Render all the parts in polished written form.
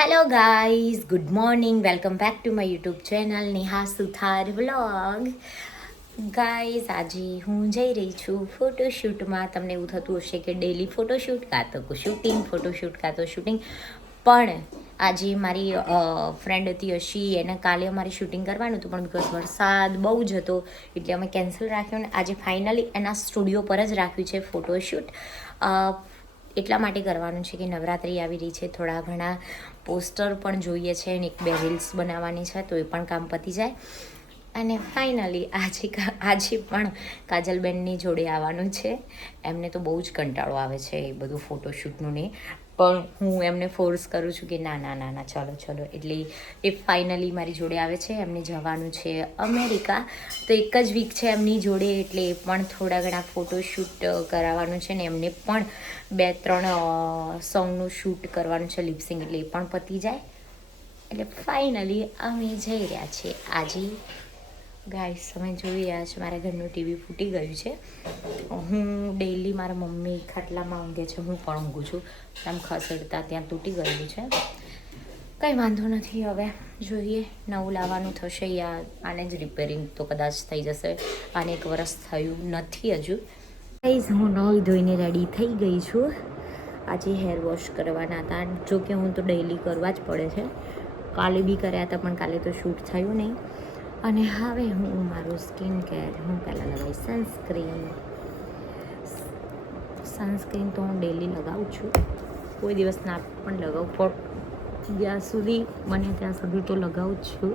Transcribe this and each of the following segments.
Hello guys, good morning. Welcome back to my YouTube channel Neha Suthar vlog. Guys, આજે હું જઈ રહી છું ફોટોશૂટમાં. તમને એવું થતું હશે કે ડેલી ફોટોશૂટ કાં તો શૂટિંગ, ફોટોશૂટ કાં તો શૂટિંગ. પણ આજે મારી ફ્રેન્ડ હતી અશી, એને કાલે અમારે શૂટિંગ કરવાનું હતું, પણ બિકોઝ વરસાદ બહુ જ હતો એટલે અમે કેન્સલ રાખ્યું. ને આજે ફાઇનલી એના સ્ટુડિયો પર જ રાખ્યું છે ફોટોશૂટ. એટલા માટે કરવાનું છે કે નવરાત્રિ આવી રહી છે, થોડા ઘણા પોસ્ટર પણ જોઈએ છે અને 1-2 રીલ્સ બનાવવાની છે, તો એ પણ કામ પતી જાય. અને ફાઇનલી આજે પણ કાજલબેનની જોડે આવવાનું છે. એમને તો બહુ જ કંટાળો આવે છે એ બધું ફોટોશૂટનું ને, પણ હું એમને ફોર્સ કરું છું કે ના ના ના ના ચલો ચલો. એટલે એ ફાઇનલી મારી જોડે આવે છે. એમને જવાનું છે અમેરિકા, તો એક જ વીક છે એમની જોડે, એટલે એ પણ થોડા ઘણા ફોટોશૂટ કરાવવાનું છે ને એમને પણ 2-3 સોંગનું શૂટ કરવાનું છે, લિપસિંગ, એટલે એ પણ પતી જાય. એટલે ફાઇનલી અમે જઈ રહ્યા છીએ આજે. ગાઈસ, તમે જોઈ રહ્યા છો મારા ઘરનું ટીવી ફૂટી ગયું છે. હું ડેઈલી મારા મમ્મી ખાટલામાં ઊંઘે છે, હું પણ ઊંઘું છું. આમ ખસેડતા ત્યાં તૂટી ગયેલું છે. કંઈ વાંધો નથી, હવે જોઈએ નવું લાવવાનું થશે યા આને જ રિપેરિંગ તો કદાચ થઈ જશે. આને 1 વર્ષ થયું નથી હજુ. ગાઈઝ, હું નાહી ધોઈને રેડી થઈ ગઈ છું. આજે હેર વોશ કરવાના હતા, જો કે હું તો ડેઈલી કરવા જ પડે છે. કાલે બી કર્યા હતા પણ કાલે તો શૂટ થયું નહીં. અને હવે હું મારું સ્કિન કેર, હું પહેલાં લગાવીશ સનસ્ક્રીન તો હું ડેઈલી લગાવું છું, કોઈ દિવસ ના પણ લગાવું, પણ જ્યાં સુધી બને ત્યાં સુધી તો લગાવું જ છું.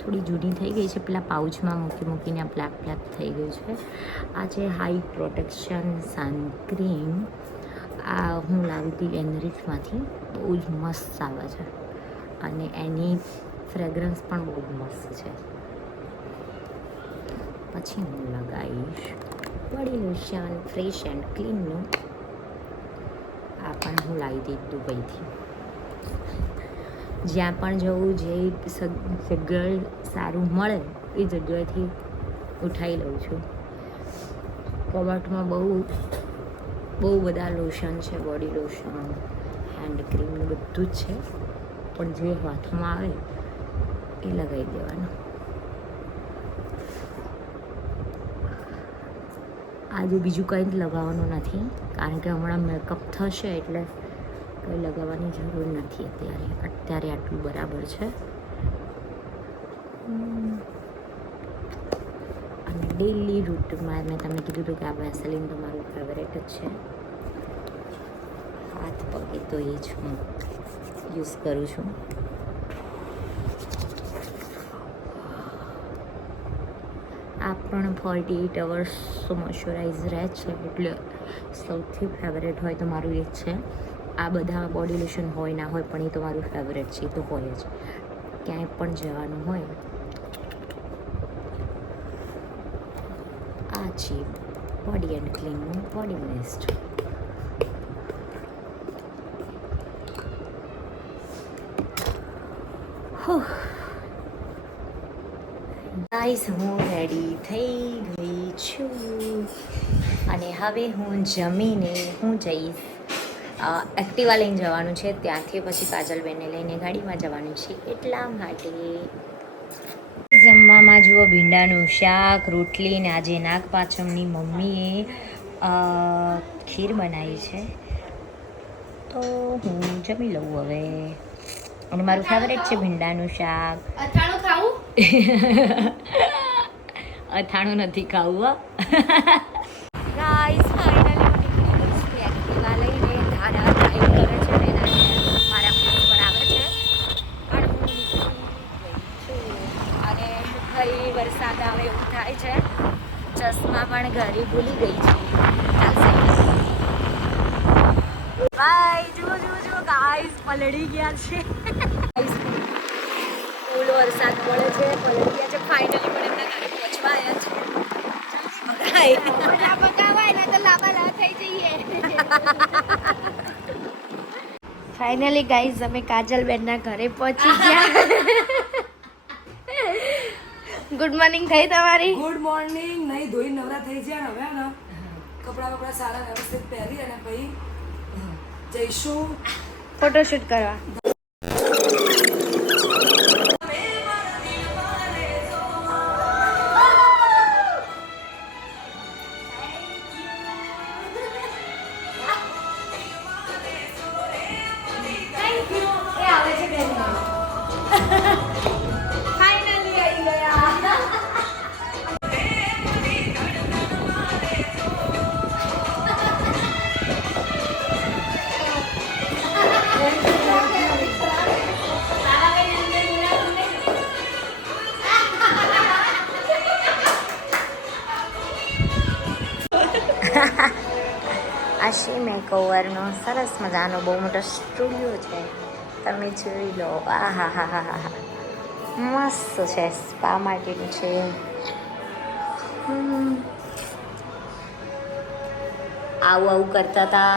થોડી જૂની થઈ ગઈ છે, પેલા પાઉચમાં મૂકીને બ્લેક થઈ ગયું છે. આ છે હાઈ પ્રોટેક્શન સનક્રીમ. આ હું લાવી હતી એનરિચમાંથી, બહુ જ મસ્ત આવે છે અને એની ફ્રેગ્રન્સ પણ બહુ જ મસ્ત છે. પછી હું લગાવીશ બોડી લોશન ફ્રેશ એન્ડ ક્લીનનું. આ પણ હું લાવી હતી દુબઈથી. જ્યાં પણ જવું, જે જગ્યાએ સારું મળે એ જગ્યાએથી ઉઠાવી લઉં છું. કબાટમાં બહુ બધા લોશન છે, બોડી લોશન, હેન્ડ ક્રીમ ને બધું જ છે, પણ જે હાથમાં આવે એ લગાવી દેવાનું. આજે બીજું કંઈ જ લગાવવાનું નથી, કારણ કે હમણાં મેકઅપ થશે એટલે કંઈ લગાવવાની જરૂર નથી. અત્યારે આટલું બરાબર છે. અને ડેઈલી રૂટમાં મેં તમને કીધું હતું કે આ વેસલીન તો મારું ફેવરેટ જ છે. હાથ પગે તો એ જ હું યુઝ કરું છું. આ પણ 48 અવર્સ મોઇશ્ચરાઇઝ રહે છે, એટલે સૌથી ફેવરેટ હોય તો મારું એ જ છે. આ બધા બોડી લોશન હોય ના હોય, પણ એ તો મારું ફેવરેટ છે, એ તો હોય જ. ક્યાંય પણ જવાનું હોય. આ છે બોડી એન્ડ ક્લીનનું બોડી મિસ્ટ. ગાઈસ, હું રેડી થઈ ગઈ છું અને હવે હું જમીને હું જઈશ એક્ટિવા લઈને જવાનું છે. ત્યાંથી પછી કાજલબેનને લઈને ગાડીમાં જવાનું છે, એટલા માટે. જમવામાં જુઓ, ભીંડાનું શાક, રોટલી, ને આજે નાગપાંચમની મમ્મીએ ખીર બનાવી છે, તો હું જમી લઉં હવે. અને મારું ફેવરેટ છે ભીંડાનું શાક. અથાણું ખાવું? અથાણું નથી ખાવું. ગાઈસ, ફાઇનલી હું નીકળી ગઈ છું એક્ટિવા લઈને. દાદા ડ્રાઈવ કરે છે ને મારા ફેસ પર આવે છે, પણ હું નીકળી ગઈ છું. અને ભાઈ વરસાદ આવે એવું થાય છે. ચશ્મા પણ ઘરે ભૂલી ગઈ છું. ચાલશે. બાય. જુઓ ગાઈસ, પલળી ગયા છે. ફૂલ વરસાદ પડે છે, પલળી ગયા છે. ફાઇનલી પણ એમના ઘરે પહોંચવા આવ્યા છે. ફાઇનલી ગાઈઝ, અમે કાજલબેનના ઘરે પહોંચી ગયા. ગુડ મોર્નિંગ થઈ તમારી? Good morning. નહીં ધોઈ નવરા થઈ ગયા હવે ને કપડા બપડા સારા વ્યવસ્થિત પહેરી અને પછી જઈશું ફોટોશૂટ કરવા. આશી મેકઓવરનો સરસ મજાનો બહુ મોટો સ્ટુડિયો છે, તમે જોઈ લો. આ હા હા હા હા હા, મસ્ત છે. સ્પા માટેનું છે. આવું આવું કરતા હતા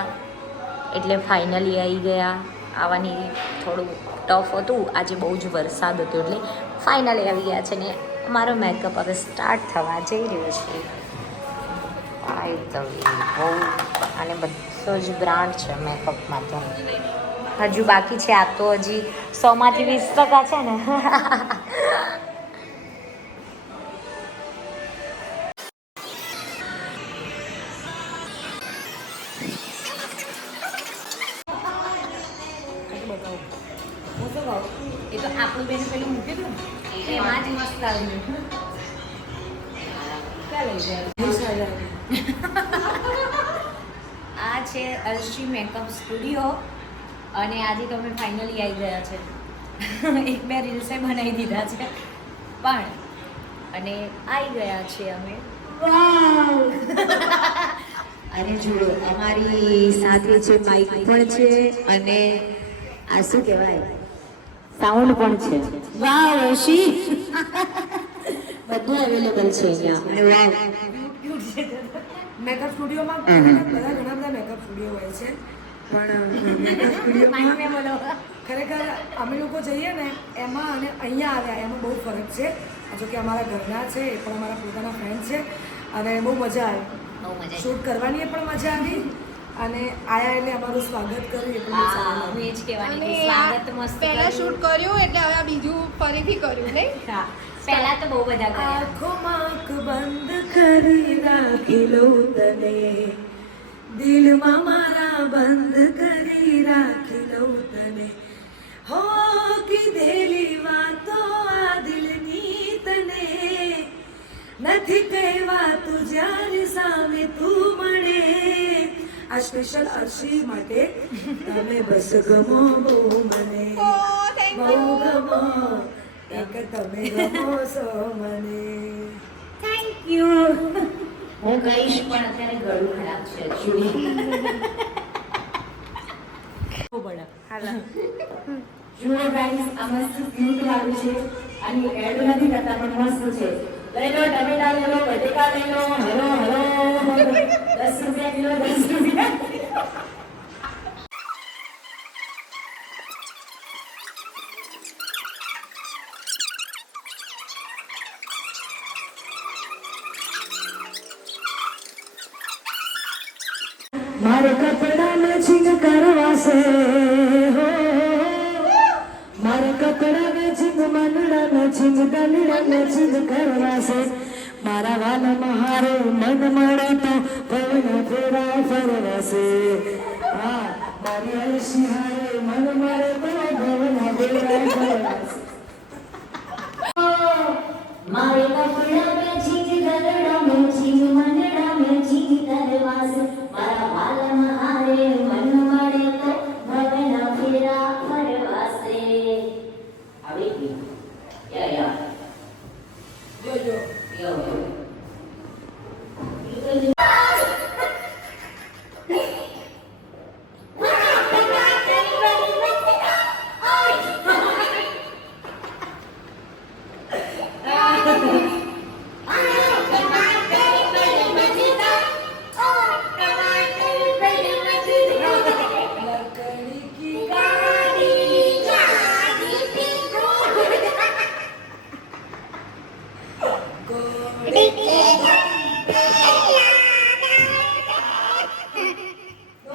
એટલે ફાઇનલી આવી ગયા. આવવાની થોડું ટફ હતું, આજે બહુ જ વરસાદ હતો એટલે ફાઇનલી આવી ગયા છે ને અમારો મેકઅપ હવે સ્ટાર્ટ થવા જઈ રહ્યો છે. બહુ અને બધો જ બ્રાન્ડ છે મેકઅપમાં તો. હજુ બાકી છે, આ તો હજી 100માંથી 20% છે ને. એ તો આપણું બેન પેલું મૂકી દઉં એમાં જ મસ્ત આવ્યું. આ છે અર્શી મેકઅપ સ્ટુડિયો અને આજે તો અમે ફાઇનલી આવી ગયા છે. 1-2 રીલ્સે બનાવી દીધા છે પણ અને આવી ગયા છે અમે. અને જુઓ અમારી સાથે છે માઇક પણ છે અને આ શું કહેવાય સાઉન્ડ પણ છે. વાવ અર્શી, બધું અવેલેબલ છે અહીંયા. અને વાવ મેકઅપ સ્ટુડિયોમાં ઘણા બધા મેકઅપ સ્ટુડિયો હોય છે પણ મેકઅપ સ્ટુડિયોમાં ખરેખર અમે લોકો જઈએ ને એમાં અને અહીંયા આવ્યા એમાં બહુ ફરક છે. જો કે અમારા ઘરના છે, એ પણ અમારા પોતાના ફ્રેન્ડ છે અને બહુ મજા આવી. શૂટ કરવાની પણ મજા આવી અને આયા એટલે અમારું સ્વાગત કર્યું એ પણ બહુ સારું લાગ્યું. એ જ કહેવાની કે સ્વાગત મસ્ત પહેલા શૂટ કર્યું એટલે હવે આ બીજું ફરીથી કર્યું નહીં? હા, પહેલા તો બહુ બધા કર્યા. આંખોમાં આંખ બંધ કરી રાખી લઉં તને, દિલમાં મારા બંધ કરી રાખી લઉં તને, હો કીધેલી વાતો આ દિલની તને નથી કહેવાતું જ્યારે સામે તું મળે. આ સ્પેશિયલ અર્શી માટે તમે બસ ગમો બહુ મને, બહુ ગમો એક તમે ગમો છો મને. Thank you. હું કહીશ પણ અત્યારે ગળું ખરાબ છે. જુઓ ગાઈસ, આ મસ્ત ક્યુટ વાળું છે અને એડ નથી કરતા પણ મસ્ત છે. લઈ લો ટમેટા, લઈ લો બટેકા, લઈ લો. હલો હલો, 10 રૂપિયા કિલો, 10 રૂપિયા. મારે કપડા મેચિંગ કરવા છે, હો મારે કપડા મેચિંગ, મનડા મેચિંગ, દલડા મેચિંગ કરવા છે. મારા વાલમાં હારે મન મળે તો પવન ફેરા ફરવા છે. હા, મારી અલસી હારે મન મળે તો પવન ફેરા ફરવા છે. મારે કપડા મેચિંગ, દલડા મેચિંગ, મનડા મેચિંગ કરવા છે. મારા વાલમાં હારે મન મળે તો ભવન ફેરા ફરવા છે. આવી ગયું. યા જોજો યો.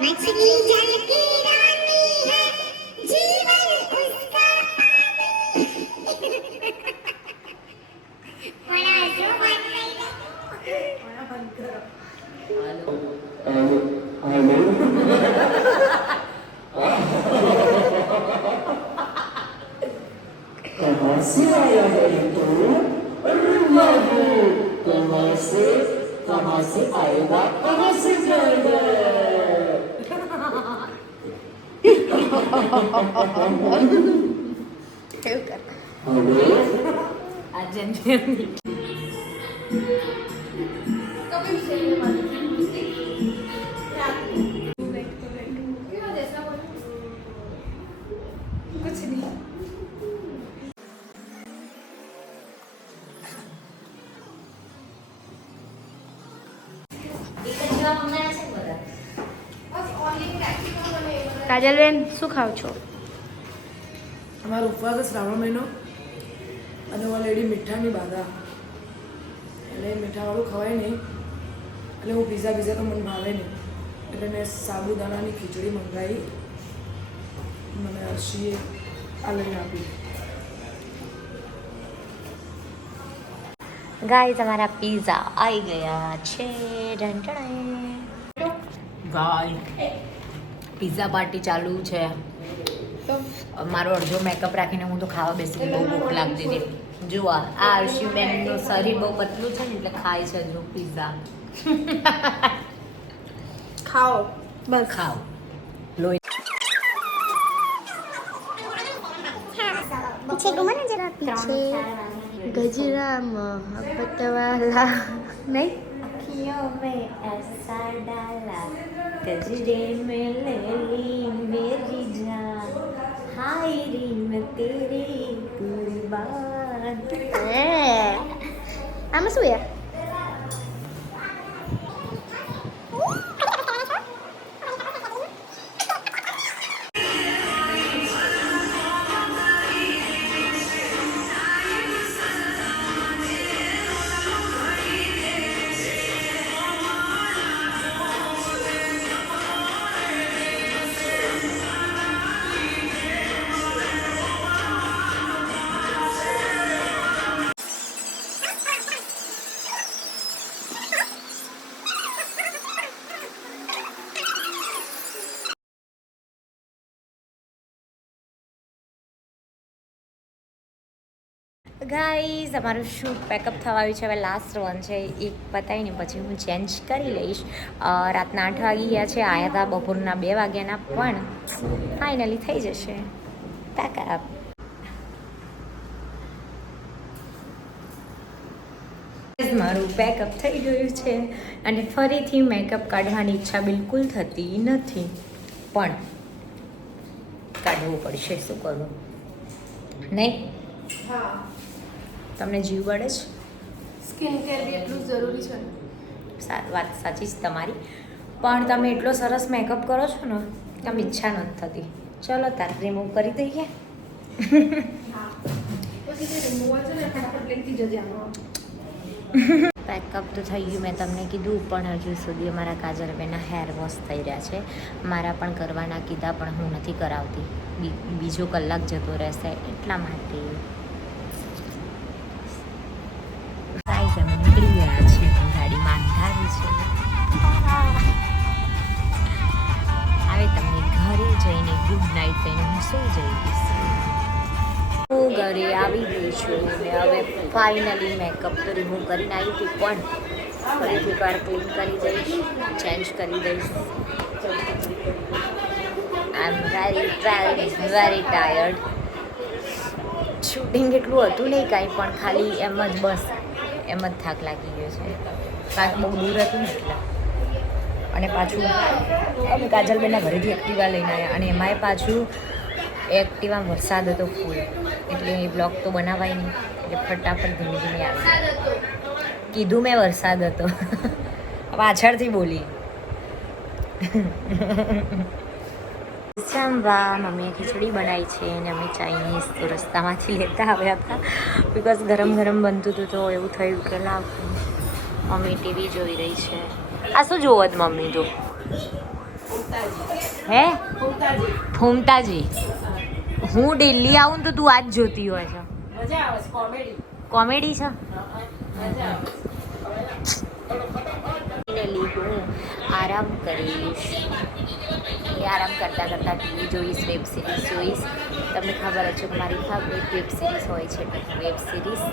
मछली जल की रानी है जीवन उसका बड़ा जो बन कहाँ से आया है तू? अरे बाबू, कहाँ से आएगा, कहाँ से जाएगा? कुछ नहीं કાજલબેન શું ખાવ છો? અમારો ઉપવાસ છે શ્રાવણ મહિનો અને ઓલરેડી મીઠાની બાધા એટલે મીઠાવાળું ખવાય નહીં એટલે હું પીઝા તો મને ભાવે નહીં એટલે મેં સાબુદાણાની ખીચડી મંગાવી મને હર્ષીએ આ લઈને આપી. ગાઈઝ અમારા પીઝા આવી ગયા છે. ગાય પીઝા પાર્ટી ચાલુ છે. તો મારો અડધો મેકઅપ રાખીને હું તો ખાવા બેસી બહુ ભૂખ લાગતી હતી. જુઓ આ અર્શીબેનનું શરીર બહુ પતલું છે ને એટલે ખાય છે જો પીઝા. ખાઓ બસ. ખાઓ લોહી. पीछे घुमा ना जरा पीछे ગજરા મોહબ્બત વાલા નહીં अखियों में ऐसा डाला गजरे में ले ली मेरी जान हाय री मैं तेरी कुर्बान. આમાં શું યાર? ગાઈઝ અમારું શૂટ પેકઅપ થવા આવ્યું છે. હવે લાસ્ટ વન છે એક પતાવીને પછી હું ચેન્જ કરી લઈશ. રાતના 8 વાગી ગયા છે. આવ્યા હતા બપોરના 2 વાગ્યાના પણ ફાઇનલી થઈ જશે પેકઅપ. મારું પેકઅપ થઈ ગયું છે અને ફરીથી મેકઅપ કાઢવાની ઈચ્છા બિલકુલ થતી નથી પણ કાઢવું પડશે. શું કરું નહીં? હા, તમને જીવ બળે છે? સ્કિન કેર બી એટલું જ જરૂરી છે ને. વાત સાચી જ તમારી પણ તમે એટલો સરસ મેકઅપ કરો છો ને કે આમ ઈચ્છા નથી થતી. ચલો તાર રિમૂવ કરી દઈએ. હા, પછી જે રિમૂવલ છે ને ફટાફટ લેતી જજે આમાં. પેકઅપ તો થઈ ગયું મેં તમને કીધું પણ હજુ સુધી અમારા કાજલબેનના હેર વોશ થઈ રહ્યા છે. મારા પણ કરવાના કીધા પણ હું નથી કરાવતી. બીજો કલાક જતો રહેશે એટલા માટે. ગાઈસ અમે નીકળી ગયા છે પણ ગાડીમાં અંધારું છે. હવે તમને ઘરે જઈને ગુડ નાઇટ કહીને હું સૂઈ જઈશ. હું ઘરે આવી ગઈ છું ને હવે ફાઇનલી મેકઅપ તો રિમૂવ કરીને આવી હતી પણ ફરીથી એકવાર ક્લીન કરી દઈશ, ચેન્જ કરી દઈશ. આઈ એમ વેરી ટાયર્ડ. શૂટિંગ એટલું હતું નહીં કાંઈ પણ ખાલી એમ જ બસ એમ જ થાક લાગી ગયો છે. કારણ બહુ દૂર હતું ને એટલે. અને પાછું અમે કાજલબેનના ઘરેથી એક્ટિવા લઈને આવ્યા અને એમાંય પાછું એક્ટિવામાં વરસાદ હતો ફૂલ એટલે એ બ્લોગ તો બનાવાય નહીં એટલે ફટાફટ ધીમે ધીમે આવી. કીધું મેં વરસાદ હતો પાછળથી બોલી. જમવા મમ્મીએ ખીચડી બનાવી છે અને અમે ચાઇનીઝ તો રસ્તામાંથી લેતા આવ્યા હતા બિકોઝ ગરમ ગરમ બનતું હતું તો એવું થયું કે લાવ મમ્મી ટીવી જોઈ રહી છે. આ શું જોવો જ મમ્મી તું? હે ફૂમતાજી. હું દિલ્હી આવું ને તો તું આજ જોતી હોય છે. મજા આવે છે કોમેડી. કોમેડી છે. મજા આવે ફાઇનલી હું આરામ કરીશ. આરામ કરતાં કરતાં ટીવી જોઈશ, વેબ સિરીઝ જોઈશ. તમને ખબર જ છે કે મારી ફેવરેટ વેબ સિરીઝ હોય છે, એટલે વેબ સિરીઝ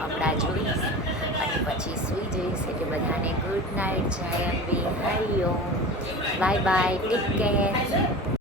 હમણાં જોઈશ અને પછી સૂઈ જઈશ. એટલે બધાને ગુડ નાઇટ, જય Ambe, Hariom, bye bye, take care.